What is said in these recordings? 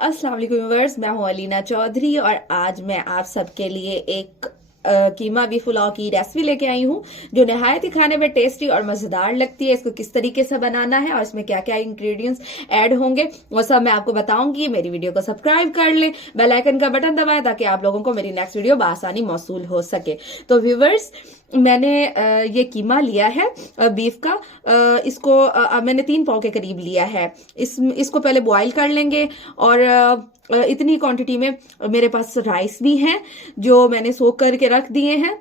अस्सलाम वालेकुम व्यूअर्स, मैं हूं अलीना चौधरी और आज मैं आप सबके लिए एक कीमा बीफ पुलाव की रेसिपी लेके आई हूं जो नहायत ही खाने में टेस्टी और मजेदार लगती है। इसको किस तरीके से बनाना है और इसमें क्या क्या इंग्रेडिएंट्स ऐड होंगे वो सब मैं आपको बताऊंगी। मेरी वीडियो को सब्सक्राइब कर लें, बेल आइकन का बटन दबाएं ताकि आप लोगों को मेरी नेक्स्ट वीडियो बआसानी मौसूल हो सके। तो व्यूअर्स, मैंने ये कीमा लिया है बीफ का। इसको मैंने 3 पाव के करीब लिया है। इसको पहले बॉईल कर लेंगे और इतनी क्वांटिटी में मेरे पास राइस भी हैं जो मैंने सोक करके रख दिए हैं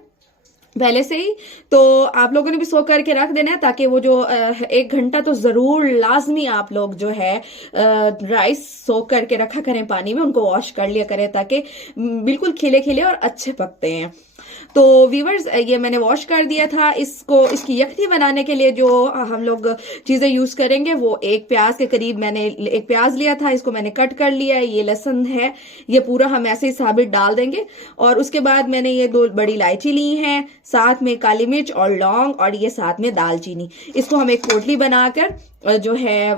पहले से ही। तो आप लोगों ने भी सोक करके रख देना है ताकि वो जो 1 घंटा तो जरूर लाजमी आप लोग जो है राइस सोक करके रखा करें पानी में, उनको वॉश कर लिया करें ताकि बिल्कुल खिले खिले और अच्छे पकते हैं। तो व्यूवर्स, ये मैंने वॉश कर दिया था। इसकी यखनी बनाने के लिए जो हम लोग चीजें यूज करेंगे वो 1 प्याज के करीब मैंने 1 प्याज लिया था, इसको मैंने कट कर लिया है। ये लहसुन है, ये पूरा हम ऐसे ही साबित डाल देंगे। और उसके बाद मैंने ये 2 बड़ी इलायची ली हैं, साथ में काली मिर्च और लौंग, और ये साथ में दालचीनी। इसको हम एक पोटली बनाकर जो है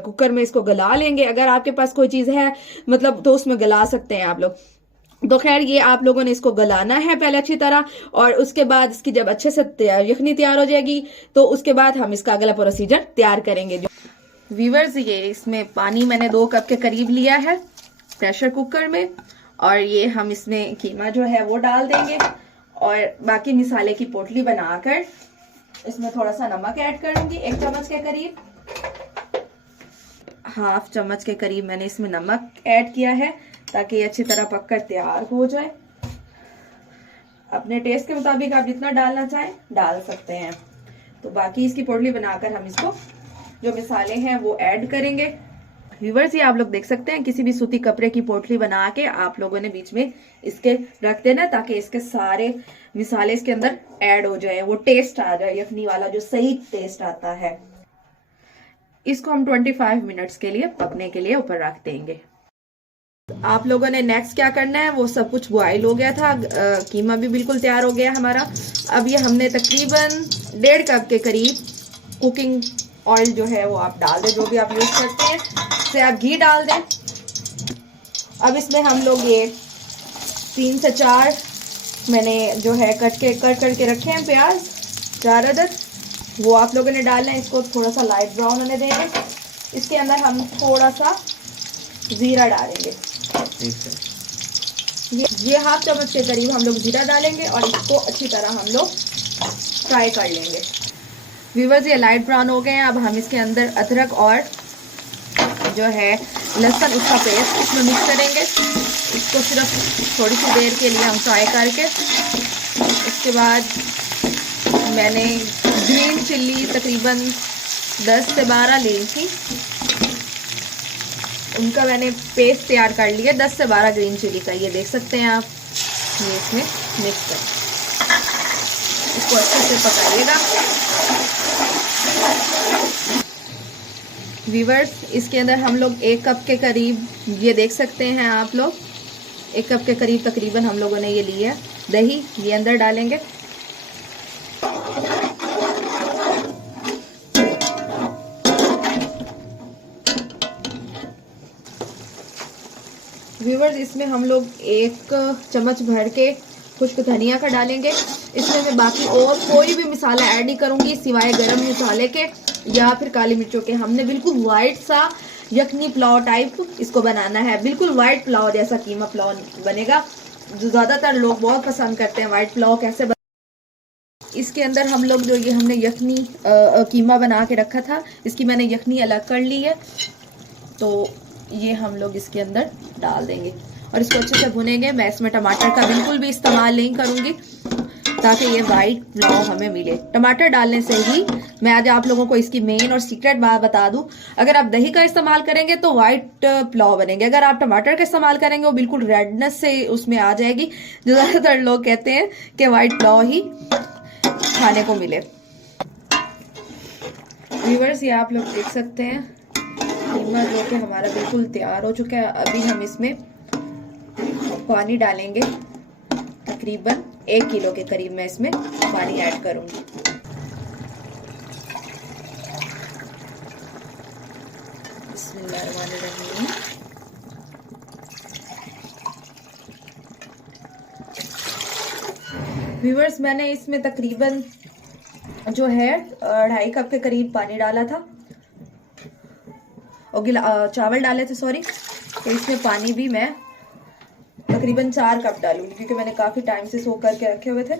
कुकर में इसको गला लेंगे। अगर आपके पास कोई चीज है मतलब तो उसमें गला सकते हैं आप लोग। तो खैर, ये आप लोगों ने इसको गलाना है पहले अच्छी तरह, और उसके बाद इसकी जब अच्छे से यखनी तैयार हो जाएगी तो उसके बाद हम इसका अगला प्रोसीजर तैयार करेंगे। जो व्यूअर्स, ये इसमें पानी मैंने 2 कप के करीब लिया है प्रेशर कुकर में, और ये हम इसमें कीमा जो है वो डाल देंगे और बाकी मिसाले की पोटली बनाकर इसमें थोड़ा सा नमक ऐड करूंगी। 1 चम्मच के करीब, 1/2 चम्मच के करीब मैंने इसमें नमक ऐड किया है ताकि ये अच्छी तरह पककर तैयार हो जाए। अपने टेस्ट के मुताबिक आप जितना डालना चाहें डाल सकते हैं। तो बाकी इसकी पोटली बनाकर हम इसको जो मिसाले हैं वो ऐड करेंगे। व्यूअर्स, ये आप लोग देख सकते हैं, किसी भी सूती कपड़े की पोटली बना के आप लोगों ने बीच में इसके रख देना ताकि इसके सारे मिसाले इसके अंदर ऐड हो जाए, वो टेस्ट आ जाए यखनी वाला जो सही टेस्ट आता है। इसको हम 25 मिनट्स के लिए पकने के लिए ऊपर रख देंगे। आप लोगों ने नेक्स्ट क्या करना है, वो सब कुछ बॉयल हो गया था, कीमा भी बिल्कुल तैयार हो गया हमारा। अब ये हमने तकरीबन 1.5 कप के करीब कुकिंग ऑयल जो है वो आप डाल दें, जो भी आप यूज करते हैं। इससे आप घी डाल दें। अब इसमें हम लोग ये 3 से 4 मैंने जो है कट करके रखे हैं प्याज, 4 अदद, वो आप लोगों ने डालना है। इसको थोड़ा सा लाइट ब्राउन होने देंगे। इसके अंदर हम थोड़ा सा जीरा डालेंगे। ये 1/2 चम्मच के करीब हम लोग जीरा डालेंगे और इसको अच्छी तरह हम लोग फ्राई कर लेंगे। व्यूअर्स, ये लाइट ब्राउन हो गए हैं। अब हम इसके अंदर अदरक और जो है लहसुन उसका पेस्ट इसमें मिक्स करेंगे। इसको सिर्फ थोड़ी सी देर के लिए हम फ्राई करके, उसके बाद मैंने ग्रीन चिल्ली तकरीबन 10 से 12 ली थी, उनका मैंने पेस्ट तैयार कर लिया। 10 से 12 ग्रीन चिली का, ये देख सकते हैं आप। ये इसमें मिक्स कर इसको अच्छे से पकाइएगा। व्यूअर्स, इसके अंदर हम लोग 1 कप के करीब, ये देख सकते हैं आप लोग, 1 कप के करीब तकरीबन हम लोगों ने ये लिया दही, ये अंदर डालेंगे। व्यूअर्स, इसमें हम लोग 1 चम्मच भर के खुश्क धनिया का डालेंगे। इसमें मैं बाकी और कोई भी मसाला ऐड नहीं करूंगी सिवाय गरम मसाले के या फिर काली मिर्चों के। हमने बिल्कुल वाइट सा यखनी पुलाव टाइप इसको बनाना है, बिल्कुल वाइट पुलाव जैसा कीमा पुलाव बनेगा। जो ज्यादातर लोग बहुत पसंद करते हैं वाइट पुलाव कैसे इसके अंदर हम लोग जो ये हमने यखनी कीमा बना के रखा था, इसकी मैंने यखनी अलग कर ली है। तो ये हम लोग इसके अंदर डाल देंगे और इसको अच्छे से भुनेंगे। मैं इसमें टमाटर का बिल्कुल भी इस्तेमाल नहीं करूंगी ताकि ये वाइट पुलाव हमें मिले। टमाटर डालने से ही मैं आज आप लोगों को इसकी मेन और सीक्रेट बात बता दूं, अगर आप दही का इस्तेमाल करेंगे तो वाइट पुलाव बनेंगे, अगर आप टमाटर का इस्तेमाल करेंगे वो बिल्कुल रेडनेस से उसमें आ जाएगी। जो ज्यादातर लोग कहते हैं कि वाइट पुलाव ही खाने को मिले। व्यूअर्स, ये आप लोग देख सकते हैं कीमा जो कि हमारा बिल्कुल तैयार हो चुका है। अभी हम इसमें पानी डालेंगे, तकरीबन 1 किलो के करीब मैं इसमें पानी ऐड करूंगी। बिस्मिल्लाहिर्रहमानिर्रहीम। व्यूअर्स, मैंने इसमें तकरीबन जो है 2.5 कप के करीब पानी डाला था और चावल डाले थे, सॉरी। तो इसमें पानी भी मैं तकरीबन 4 कप डालूंगी क्योंकि मैंने काफी टाइम से सोक करके रखे हुए थे।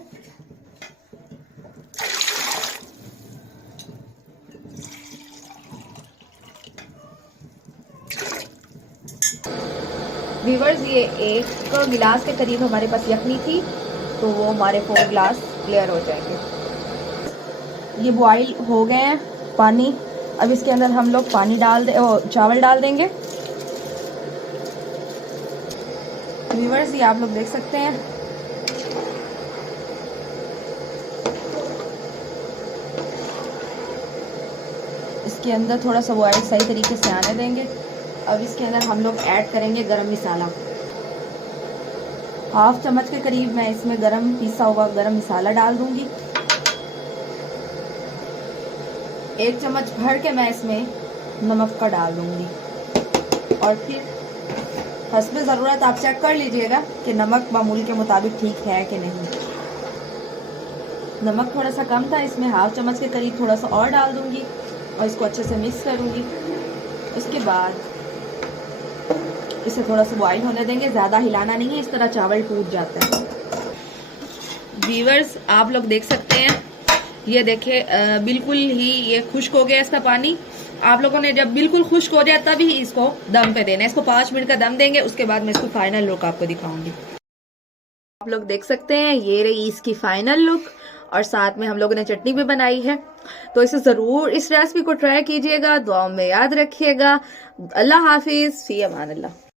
व्यूअर्स, ये 1 गिलास के करीब हमारे पास यखनी थी, तो वो हमारे 4 गिलास क्लियर हो जाएंगे। ये बॉईल हो गए हैं पानी। अब इसके अंदर हम लोग पानी चावल डाल देंगे। व्यूअर्स, ये आप लोग देख सकते हैं। इसके अंदर थोड़ा सा बॉईल सही तरीके से आने देंगे। अब इसके अंदर हम लोग ऐड करेंगे गरम मसाला। 1/2 चम्मच के करीब मैं इसमें पिसा हुआ गरम मसाला डाल दूंगी। 1 चम्मच भर के मैं इसमें नमक का डाल दूंगी और फिर हस्बे ज़रूरत आप चेक कर लीजिएगा कि नमक मामूल के मुताबिक ठीक है कि नहीं। नमक थोड़ा सा कम था, इसमें 1/2 चम्मच के करीब थोड़ा सा और डाल दूंगी और इसको अच्छे से मिक्स करूंगी। उसके बाद इसे थोड़ा सा बॉईल होने देंगे, ज़्यादा हिलाना नहीं है, इस तरह चावल टूट जाता है। व्यूअर्स, आप लोग देख सकते हैं, ये देखिए बिल्कुल ही ये खुश्क हो गया इसका पानी। आप लोगों ने जब बिल्कुल खुश्क हो जाए तभी इसको दम पे देना है। इसको 5 मिनट का दम देंगे, उसके बाद मैं इसको फाइनल लुक आपको दिखाऊंगी। आप लोग देख सकते हैं, ये रही इसकी फाइनल लुक और साथ में हम लोगों ने चटनी भी बनाई है। तो इसे ज़रूर इस रेसिपी को ट्राई कीजिएगा, दुआओं में याद रखिएगा। अल्लाह हाफिज़, फी अमान अल्लाह।